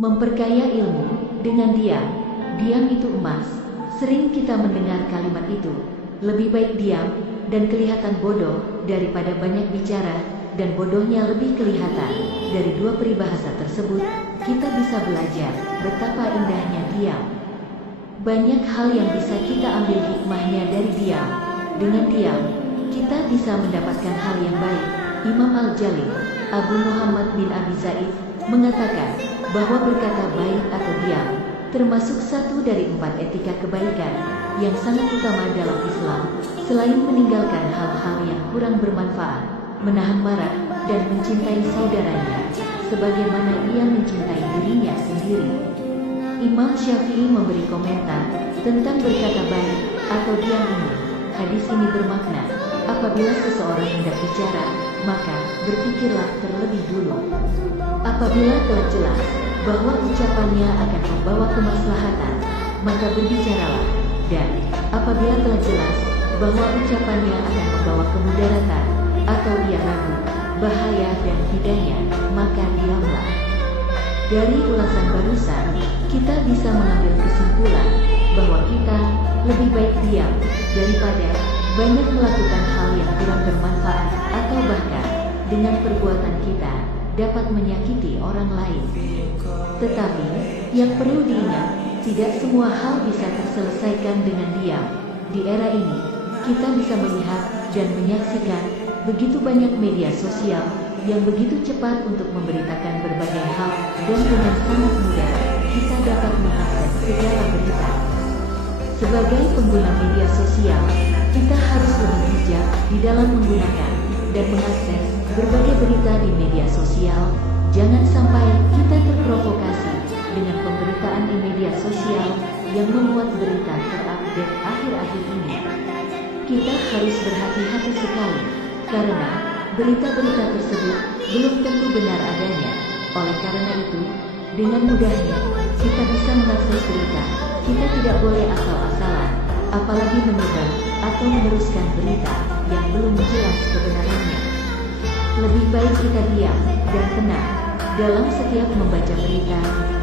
Memperkaya ilmu dengan diam. Diam itu emas. Sering kita mendengar kalimat itu. Lebih baik diam dan kelihatan bodoh daripada banyak bicara dan bodohnya lebih kelihatan. Dari dua peribahasa tersebut, kita bisa belajar betapa indahnya diam. Banyak hal yang bisa kita ambil hikmahnya dari diam. Dengan diam, kita bisa mendapatkan hal yang baik. Imam Al-Jalil, Abu Muhammad bin Abi Zaid, mengatakan bahwa berkata baik atau diam termasuk satu dari 4 etika kebaikan yang sangat utama dalam Islam, selain meninggalkan hal-hal yang kurang bermanfaat, menahan marah, dan mencintai saudaranya sebagaimana ia mencintai dirinya sendiri. Imam Syafi'i memberi komentar tentang berkata baik atau diam ini. Hadis ini bermakna, apabila seseorang hendak bicara, maka berpikirlah terlebih dulu. Apabila telah jelas bahwa ucapannya akan membawa kemaslahatan, maka berbicaralah. Dan apabila telah jelas bahwa ucapannya akan membawa kemudaratan atau ia ragu, bahaya dan hidayah, maka diamlah. Dari ulasan barusan, kita bisa mengambil kesimpulan bahwa kita lebih baik diam daripada banyak melakukan hal yang kurang bermanfaat atau bahkan dengan perbuatan kita dapat menyakiti orang lain. Tetapi, yang perlu diingat, tidak semua hal bisa terselesaikan dengan diam. Di era ini, kita bisa melihat dan menyaksikan begitu banyak media sosial yang begitu cepat untuk memberitakan berbagai hal, dan dengan sangat mudah kita dapat mengakses segala berita. Sebagai pengguna media sosial, kita harus lebih bijak di dalam menggunakan dan mengakses berbagai berita di media sosial. Jangan sampai kita terprovokasi dengan pemberitaan di media sosial yang membuat berita terupdate akhir-akhir ini. Kita harus berhati-hati sekali, karena berita-berita tersebut belum tentu benar adanya. Oleh karena itu, dengan mudahnya kita bisa mengakses berita. Kita tidak boleh asal-asalan, apalagi menyebar atau meneruskan berita yang belum jelas kebenarannya. Lebih baik kita diam dan tenang dalam setiap membaca berita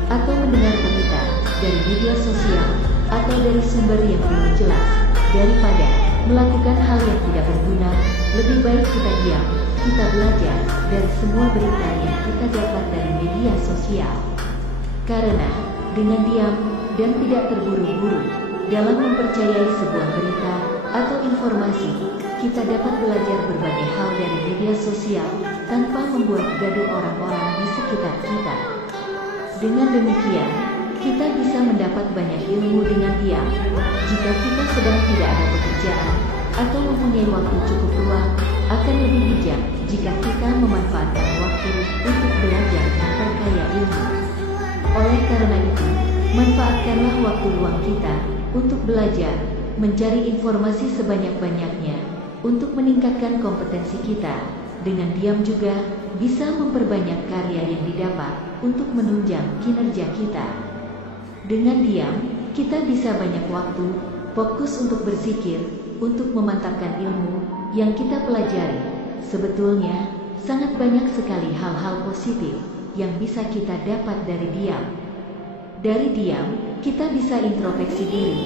atau mendengar berita dari media sosial atau dari sumber yang belum jelas, daripada melakukan hal yang tidak berguna. Lebih baik kita diam, kita belajar dari semua berita yang kita dapat dari media sosial. Karena dengan diam dan tidak terburu-buru dalam mempercayai sebuah berita atau informasi, kita dapat belajar berbagai hal dari media sosial tanpa membuat gaduh orang-orang di sekitar kita. Dengan demikian, kita bisa mendapat banyak ilmu dengan diam. Jika kita sedang tidak ada pekerjaan atau mempunyai waktu cukup luang, akan lebih bijak jika kita memanfaatkan waktu untuk belajar memperkaya ilmu. Oleh karena itu, manfaatkanlah waktu luang kita untuk belajar, mencari informasi sebanyak-banyaknya, untuk meningkatkan kompetensi kita. Dengan diam juga bisa memperbanyak karya yang didapat untuk menunjang kinerja kita. Dengan diam, kita bisa banyak waktu, fokus untuk berzikir, untuk memantapkan ilmu yang kita pelajari. Sebetulnya, sangat banyak sekali hal-hal positif yang bisa kita dapat dari diam. Dari diam, kita bisa introspeksi diri.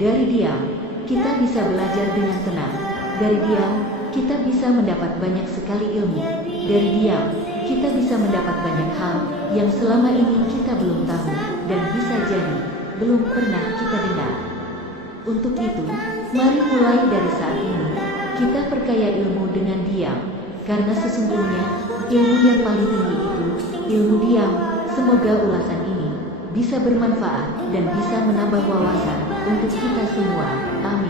Dari diam, kita bisa belajar dengan tenang. Dari diam, kita bisa mendapat banyak sekali ilmu. Dari diam, kita bisa mendapat banyak hal yang selama ini kita belum tahu dan bisa jadi belum pernah kita dengar. Untuk itu, mari mulai dari saat ini kita perkaya ilmu dengan diam, karena sesungguhnya ilmu yang paling tinggi itu ilmu diam. Semoga ulasan ini bisa bermanfaat dan bisa menambah wawasan untuk kita semua. Amin.